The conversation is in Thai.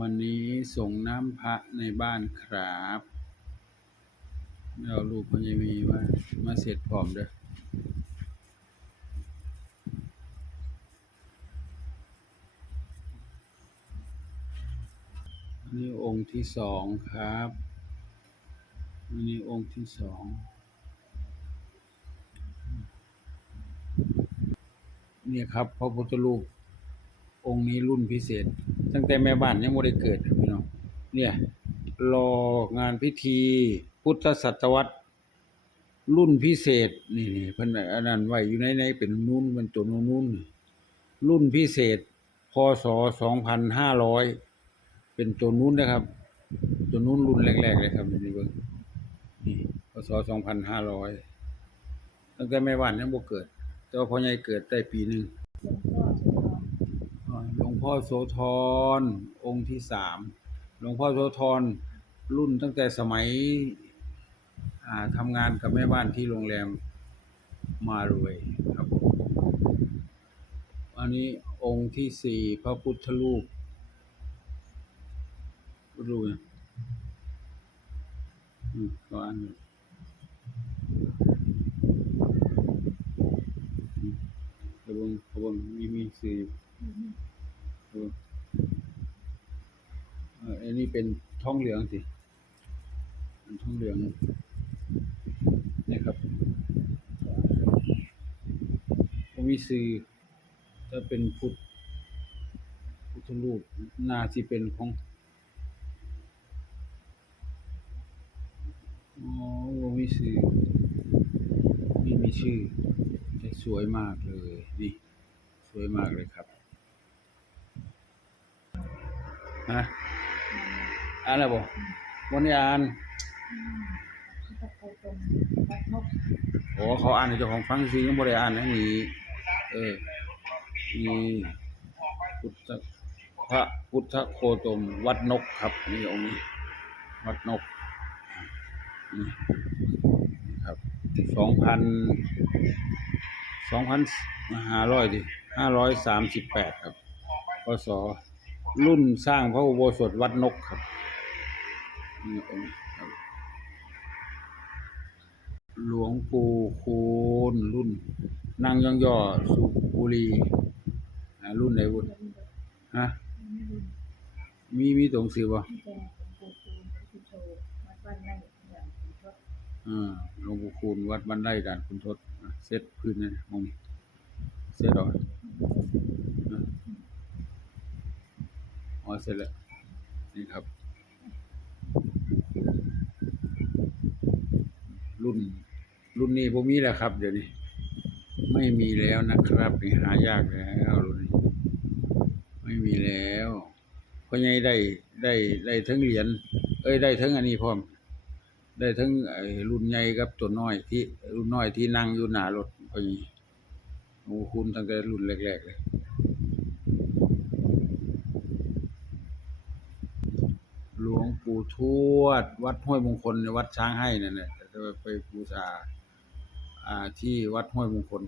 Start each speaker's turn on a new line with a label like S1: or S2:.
S1: วันนี้ส่งน้ำพระในบ้านครับเอาลูกพญามีมามาเสร็จพร้อมเด้ออันนี้องค์ที่สองครับอันนี้องค์ที่สองเนี่ยครับพระพุทธรูป องค์นี้รุ่นพิเศษ ตั้งแต่แม่บ้านยังไม่ได้เกิดครับพี่น้องเนี่ยรองานพิธี พุทธศตวรรษรุ่นพิเศษ นี่นี่พิ่นอันนั้นไว้อยู่ในในเป็นนุ่นมันตัวนุ่นรุ่นพิเศษพศสองพันห้าร้อยเป็นตัวนู้นนะครับ ตัวนู้นรุ่นแรกๆเลยครับนี่เบิ่งนี่พศสองพันห้าร้อยตั้งแต่แม่บ้านยังบ่เกิด แต่ว่าพ่อใหญ่เกิดได้ปีหนึ่ง หลวงพ่อโสธรองค์ที่สามหลวงพ่อโสธรรุ่นตั้งแต่สมัยทำงานกับแม่บ้านที่โรงแรมมารวยครับอันนี้องค์ที่สี่พระพุทธรูปรูปอืมก็อันนี้อืมขบวนขบวนมีมีสี่ขบวนเอ่ออั นี้เป็นท้องเหลืองสิเป็นท้องเหลืองนะครับผมมีสื่อถ้าเป็นพุทธพุทธรูปน่าสิเป็นของอ๋อผมมีสื่อนี่มีชื่อสวยมากเลยนี่สวยมากเลยครับฮะ อ่านแล้วบ่วันนี้อ่านโอ้เขาอ่านให้เจ้าของฟังซิยังบ่ได้อ่านอันนี้เออนี่พุทธพระพุทธโคตมวัดนกครับ นี่องค์นี้ วัดนกนี่ครับสองพันสองพันห้าร้อยดิห้าร้อยสามสิบแปดครับพศรุ่นสร้างพระอุโบสถวัดนกครับ นี่องค์หลวงปู่คูณรุ่นนางย่องย่อสุบุรีรุ่นไหนรุ่นฮะมีมีตรงสือบ่อ่าหลวงปู่คูณวัดบ้านไร่ด่านคุณทศเสร็จพื้นนะมองนี่เสร็จแล้วอะอ๋อเสร็จแล้วนี่ครับ รุ่น รุ่นนี้ผมมีแล้วครับ เดี๋ยวนี้ ไม่มีแล้วนะครับนี่หายากแล้วรุ่นนี้ ไม่มีแล้วเพราะไงได้ได้ได้ทั้งเหรียญเอ้ยได้ทั้งอันนี้พร้อม ได้ทั้งไอ้รุ่นใหญ่กับตัวน้อยที่รุ่นน้อยที่นั่งอยู่หน้ารถพอดีโอ้คุณตั้งแต่รุ่นแรกๆเลย หล วงปู่ทวด วัดห้วยมงคลในวัดช้างให้นั่นแหละไปบูชาอ่าที่วัดห้วยมงคล